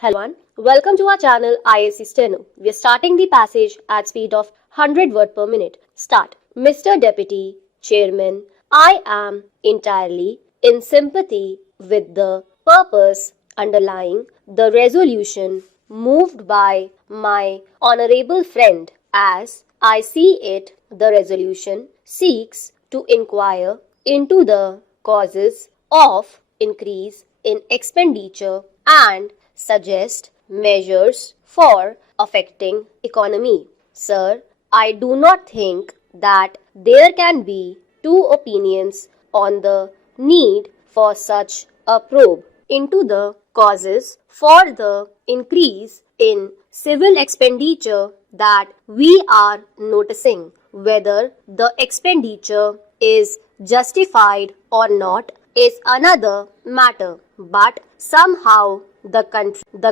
Hello everyone, welcome to our channel Isc Steno. We are starting the passage at speed of 100 words per minute. Start. Mr. Deputy Chairman, I am entirely in sympathy with the purpose underlying the resolution moved by my honorable friend. As I see it, the resolution seeks to inquire into the causes of increase in expenditure and suggest measures for affecting economy. Sir, I do not think that there can be two opinions on the need for such a probe into the causes for the increase in civil expenditure that we are noticing. Whether the expenditure is justified or not is another matter, but somehow the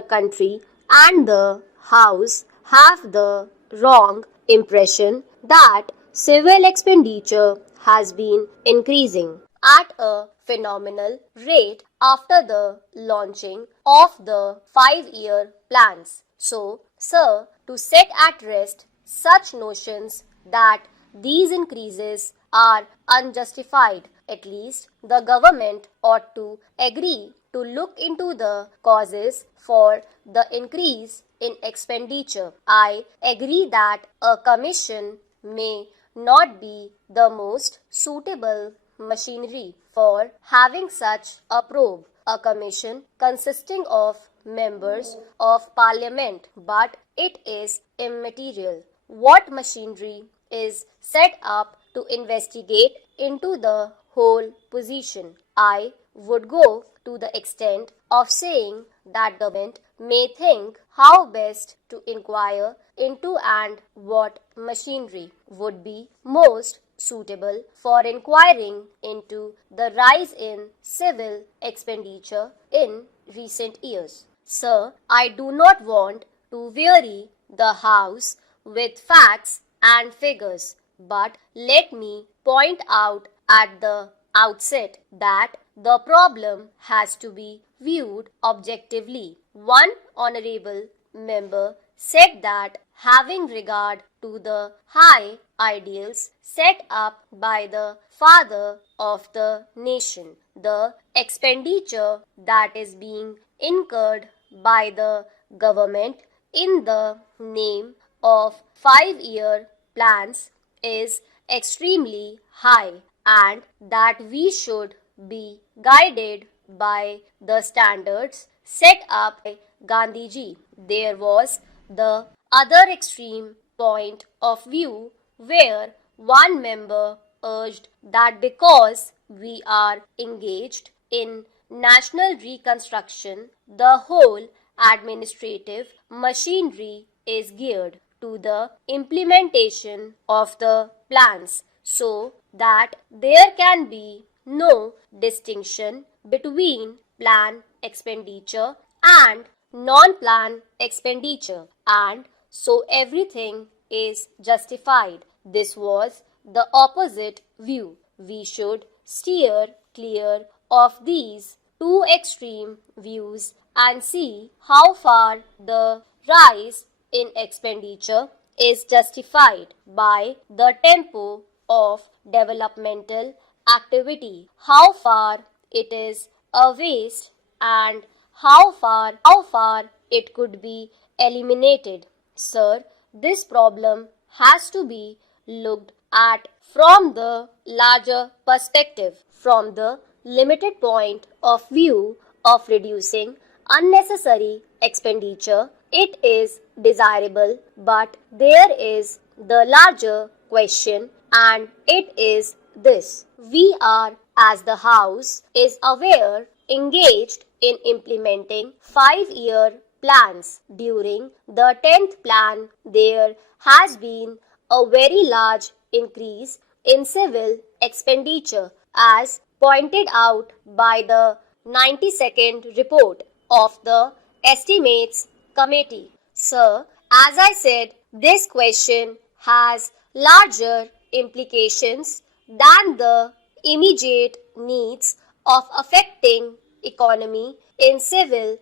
country and the House have the wrong impression that civil expenditure has been increasing at a phenomenal rate after the launching of the 5-year plans. So, sir, to set at rest such notions that these increases are unjustified, at least the government ought to agree to look into the causes for the increase in expenditure. I agree that a commission may not be the most suitable machinery for having such a probe, a commission consisting of members of parliament, but it is immaterial. What machinery is set up to investigate into the whole position? I would go to the extent of saying that the government may think how best to inquire into and what machinery would be most suitable for inquiring into the rise in civil expenditure in recent years. Sir, I do not want to weary the House with facts and figures, but let me point out at the outset that the problem has to be viewed objectively. One honorable member said that having regard to the high ideals set up by the father of the nation, the expenditure that is being incurred by the government in the name of 5-year plans is extremely high, and that we should be guided by the standards set up by Gandhiji. There was the other extreme point of view where one member urged that because we are engaged in national reconstruction, the whole administrative machinery is geared to the implementation of the plans, so that there can be no distinction between plan expenditure and non-plan expenditure, and so everything is justified. This was the opposite view. We should steer clear of these two extreme views and see how far the rise in expenditure is justified by the tempo of developmental activity, how far it is a waste, and how far it could be eliminated. Sir, this problem has to be looked at from the larger perspective, from the limited point of view of reducing unnecessary expenditure. It is desirable, but there is the larger question, and it is this: we are, as the House is aware, engaged in implementing 5-year plans. During the 10th plan, there has been a very large increase in civil expenditure, as pointed out by the 92nd report of the Estimates Committee. Sir, as I said, this question has larger implications than the immediate needs of affecting economy in civil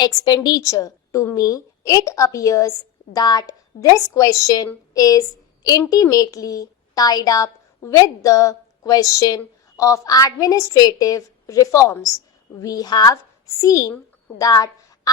expenditure. To me, it appears that this question is intimately tied up with the question of administrative reforms. We have seen that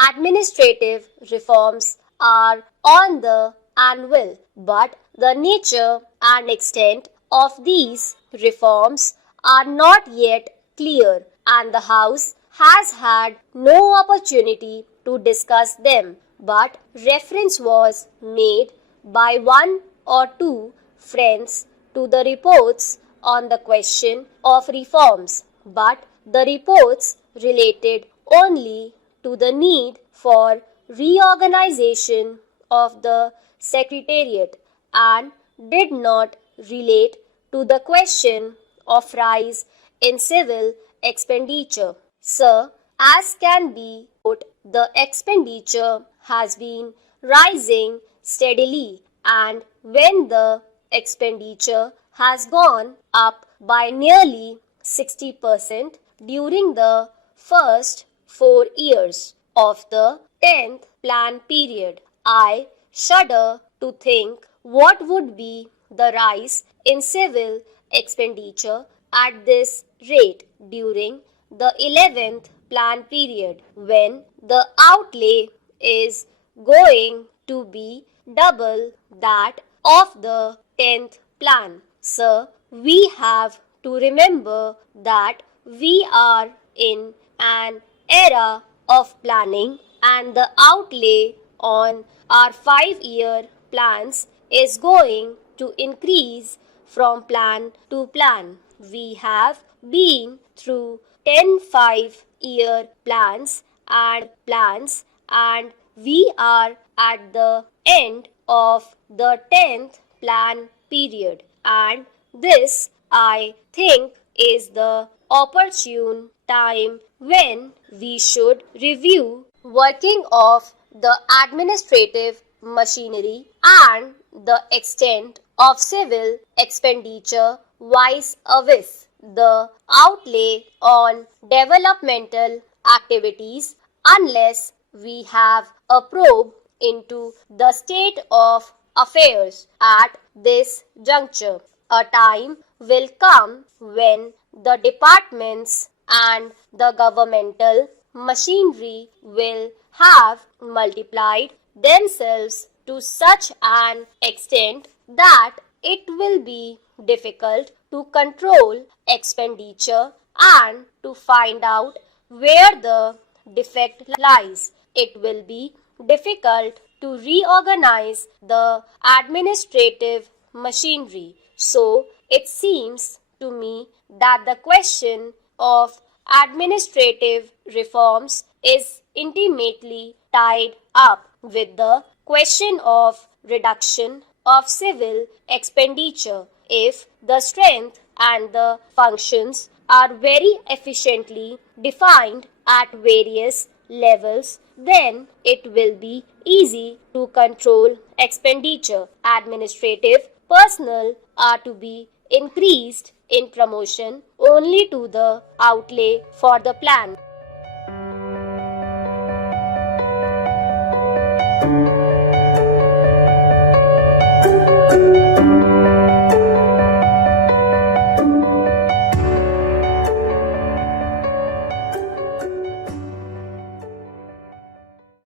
administrative reforms are on the anvil, but the nature and extent of these reforms are not yet clear, and the House has had no opportunity to discuss them, but reference was made by one or two friends to the reports on the question of reforms, but the reports related only to the need for reorganization of the Secretariat and did not relate to the question of rise in civil expenditure. Sir, as can be noted, the expenditure has been rising steadily, and when the expenditure has gone up by nearly 60% during the first 4 years of the 10th plan period, I shudder to think what would be the rise in civil expenditure at this rate during the 11th plan period, when the outlay is going to be double that of the 10th plan. Sir, we have to remember that we are in an era of planning, and the outlay on our 5-year plans is going to increase from plan to plan. We have been through 10 5-year plans, and we are at the end of the 10th plan period, and this, I think, is the opportune time when we should review working of the administrative machinery and the extent of civil expenditure vis a vis the outlay on developmental activities, unless we have a probe into the state of affairs at this juncture. A time will come when the departments and the governmental machinery will have multiplied themselves to such an extent that it will be difficult to control expenditure and to find out where the defect lies. It will be difficult to reorganize the administrative machinery. So, it seems to me that the question of administrative reforms is intimately tied up with the question of reduction of civil expenditure. If the strength and the functions are very efficiently defined at various levels, then it will be easy to control expenditure. Administrative personnel are to be increased in promotion only to the outlay for the plan.